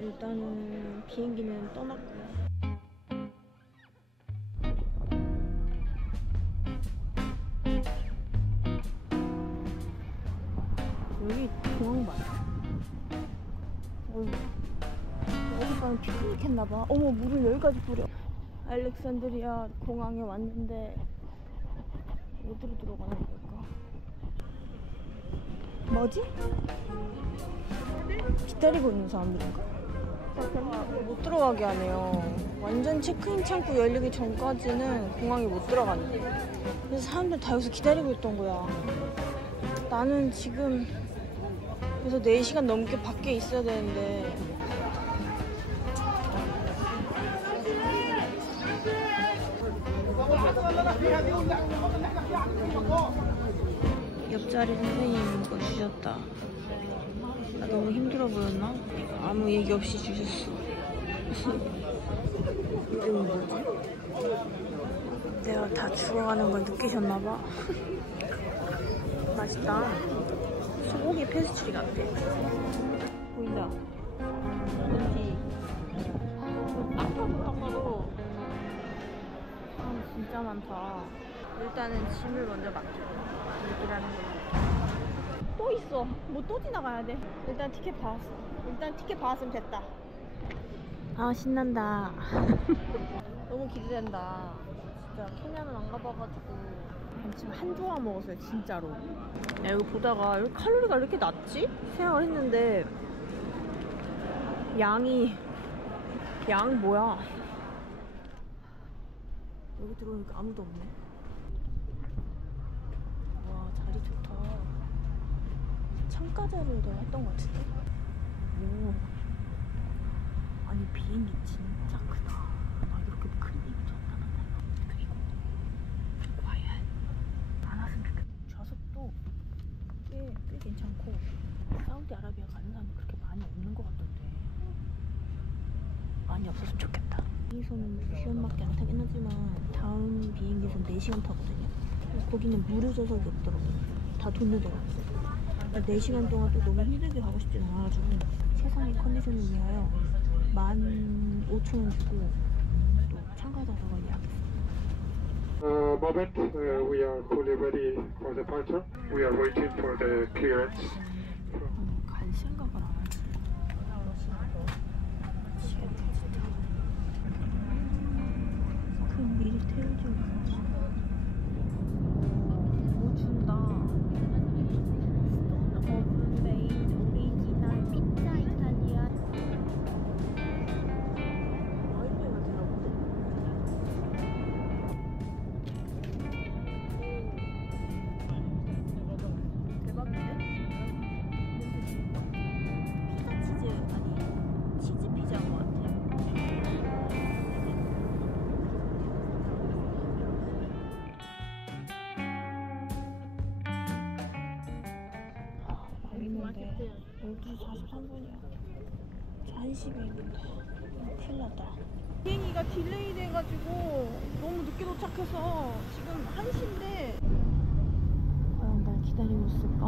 일단은 비행기는 떠났고요. 여기 공항 맞아? 여기서 피크닉 했나봐. 어머, 물을 여기까지 뿌려. 알렉산드리아 공항에 왔는데 어디로 들어가는 걸까? 뭐지? 기다리고 있는 사람들인가? 못 들어가게 하네요. 완전 체크인 창구 열리기 전까지는 공항에 못 들어간대. 그래서 사람들 다 여기서 기다리고 있던 거야. 나는 지금 그래서 4시간 넘게 밖에 있어야 되는데 옆자리 선생님이 이거 주셨다. 나 너무 힘들어 보였나? 아무 얘기 없이 주셨어. 이름이 뭐지? 내가 다 죽어가는 걸 느끼셨나봐. 맛있다. 소고기 페스트리 같아. 보인다. 왠지 아까부터 봐도 사람 진짜 많다. 일단은 짐을 먼저 맡기고 얘기라는 걸로. 또 있어. 뭐 또 지나가야 돼. 일단 티켓 받았어. 일단 티켓 받았으면 됐다. 아, 신난다. 너무 기대된다. 진짜 케냐는 안 가봐가지고 지금 한 조각 먹었어요, 진짜로. 야, 이거 보다가 왜 칼로리가 이렇게 낮지? 생각을 했는데 양 뭐야? 여기 들어오니까 아무도 없네. 와, 자리 좋다. 창가 자리에도 했던 것 같은데? 오. 아니, 비행기 진짜 크다. 나 이렇게 큰 비행기 처음 타봤다. 그리고 과연 안 왔으면 좋겠다. 좌석도 꽤 괜찮고 사우디아라비아 가는 사람이 그렇게 많이 없는 것 같던데 많이 없었으면 좋겠다. 여기서는 휴원밖에 안 타긴 하지만 다음 비행기에서는 4시간 타거든요. 거기는 무료 좌석이 없더라고요. 다 돈 내더라고요. 4시간 동안 또 너무 힘들게 가고 싶진 않아가지고 세상의 컨디션을 위하여 15,000원 주고 또 참가 좌석을 예약했어요. Moment, we are fully ready for departure. We are waiting for the clearance. 갈 생각을 안 하지. 미치겠다 진짜. 그럼 미리 태워줘야지. 뭐 준다. 오븐 베이드 오리지널 피자 이탈리아. 와이파이가 되나 본데? 대박인데? 피자 치즈 아니 치즈 피자인 것 같아. 있는데 12시 43분이야. 1시에 있는데 큰일 났다. 비행기가 딜레이 돼가지고 너무 늦게 도착해서 지금 1시인데 과연 날 기다리고 있을까?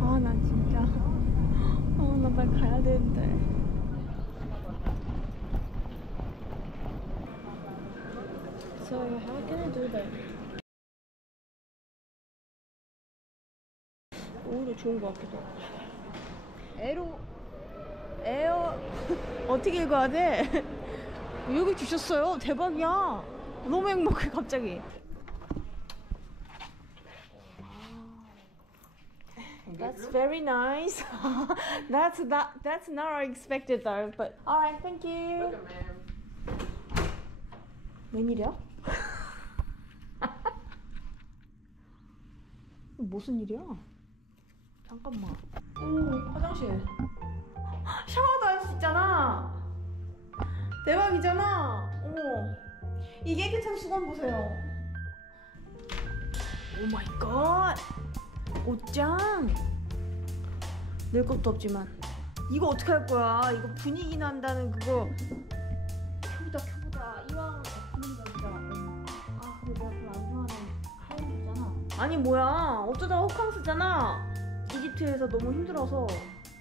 아, 나 진짜 나 빨리 가야 되는데. So how can I do that? 오히려 좋은 것 같기도 하고. 에어 어떻게 읽어야 돼? 여기 주셨어요. 대박이야. 너무 행복해 갑자기. That's very nice. That's not expected though. But alright, thank you. Welcome, ma'am. 웬일이야? 무슨 일이야? 잠깐만. 오, 화장실. 샤워도 할 수 있잖아. 대박이잖아. 어머, 이 깨끗한 수건 보세요. 오 마이 갓. 옷장. 낼 것도 없지만 이거 어떻게 할 거야? 이거 분위기 난다는 그거. 켜보자. 이왕 분위기가 진짜. 아, 근데 내가 별로 안 좋아하는 하얀 거잖아. 아니 뭐야, 어쩌다가 호캉스잖아. 이집트에서 너무 힘들어서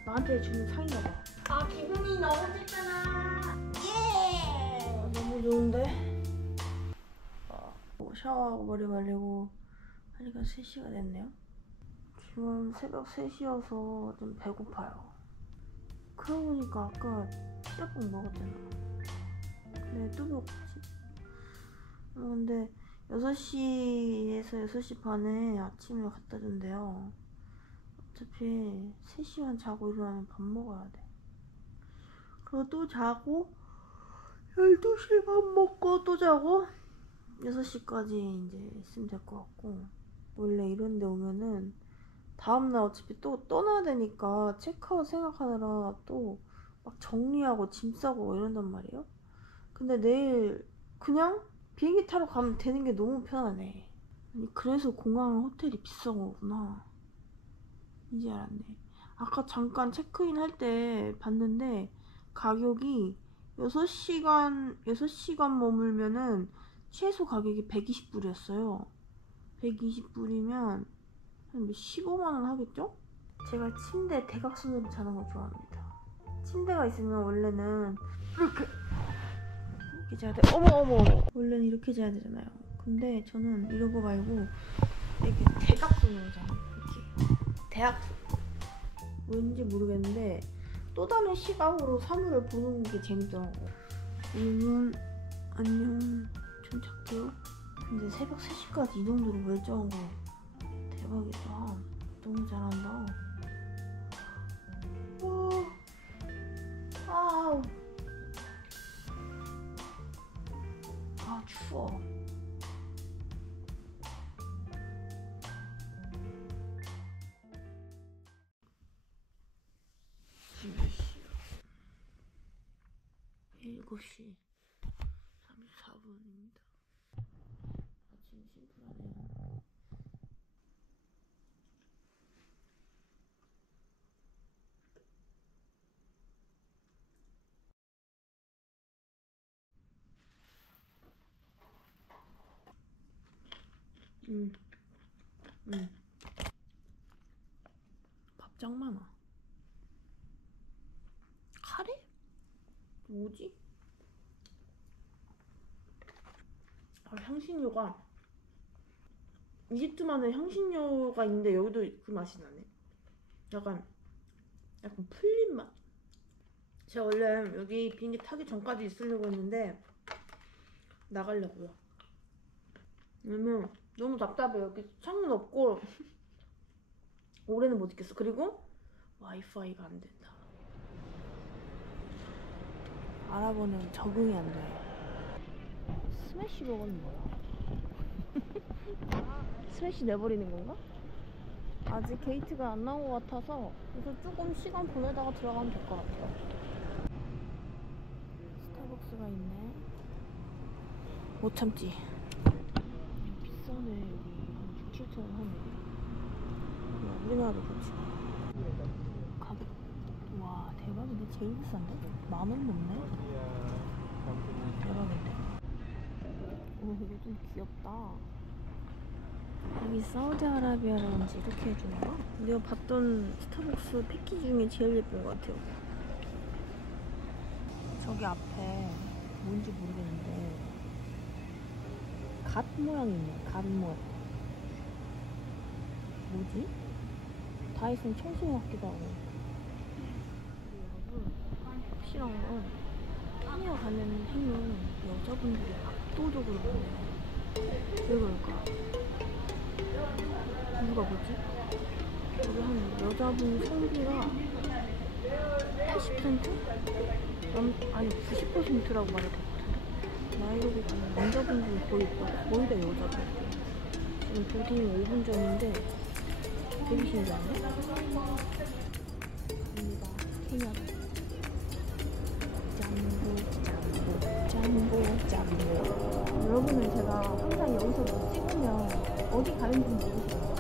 나한테 주는 상인가 봐. 아, 기분이 너무 좋잖아. 예. 너무 좋은데. 샤워하고 머리 말리고 하니까 3시가 됐네요. 지금 새벽 3시여서 좀 배고파요. 그러고 보니까 아까 짬뽕 먹었잖아. 근데 또 배고프지? 근데 6시에서 6시 반에 아침을 갖다 준대요. 어차피 3시간 자고 일어나면 밥 먹어야 돼. 그리고 또 자고 12시에 밥 먹고 또 자고 6시까지 이제 있으면 될 것 같고, 원래 이런 데 오면은 다음날 어차피 또 떠나야 되니까 체크아웃 생각하느라 또 막 정리하고 짐 싸고 이런단 말이에요. 근데 내일 그냥 비행기 타러 가면 되는 게 너무 편하네. 아니, 그래서 공항 호텔이 비싼 거구나. 이제 알았네. 아까 잠깐 체크인 할 때 봤는데 가격이 6시간 머물면은 최소 가격이 120불이었어요. 120불이면 한 15만원 하겠죠? 제가 침대 대각선으로 자는 걸 좋아합니다. 침대가 있으면 원래는 이렇게 자야 돼. 어머. 원래는 이렇게 자야 되잖아요. 근데 저는 이런 거 말고 이렇게 대각선으로 자요. 이렇게 대각선. 왠지 모르겠는데 또 다른 시각으로 사물을 보는 게 재밌더라고. 여러분 안녕. 좀 잘게요. 근데 새벽 3시까지 이 정도로 멀쩡한 거 대박이다. 너무 잘한다. 아우. 아, 추워. 몇 시야? 7시 34분입니다. 아침 심플하네요. 밥 짱 많아. 카레? 뭐지? 향신료가 이집트만의 향신료가 있는데 여기도 그 맛이 나네. 약간 풀린 맛. 제가 원래 여기 비행기 타기 전까지 있으려고 했는데 나가려고요. 왜냐면 너무 답답해요. 여기 창문 없고 오래는 못 있겠어. 그리고 와이파이가 안 된다. 알아보는 적응이 안 돼. 스매시 버거는 뭐야? 스매시 내버리는 건가? 아직 게이트가 안 나온 것 같아서 그래서 조금 시간 보내다가 들어가면 될 것 같아요. 스타벅스가 있네. 못 참지. 비싸네. 여기 한 6,000~7,000원 하네. 우리나라도 그렇지. 가격. 와, 대박인데. 제일 비싼데? 10,000원 넘네? 대박인데. 오, 이거 좀 귀엽다. 여기 사우디아라비아라든지 이렇게 해주는 거? 내가 봤던 스타벅스 패키지 중에 제일 예쁜 것 같아요. 저기 앞에 뭔지 모르겠는데 갓 모양이 있네. 갓 모양. 뭐지? 다이슨 청소기 같기도 하고. 여러분, 확실한 건 케냐 가는 행은 여자분들이 압도적으로 많아요. 왜 그럴까? 이유가 뭐지? 여기 한 여자분 성비가 80%? 아니 90%라고 말해야 될 것 같은데 나이로비 가는 남자분들이 거의 다 여자분. 지금 보딩 5분 전인데 되게 신기하네. 갑니다. 케냐로. 짬보. 여러분은 제가 항상 여기서 뭐 찍으면 어디 가는지 모르세요.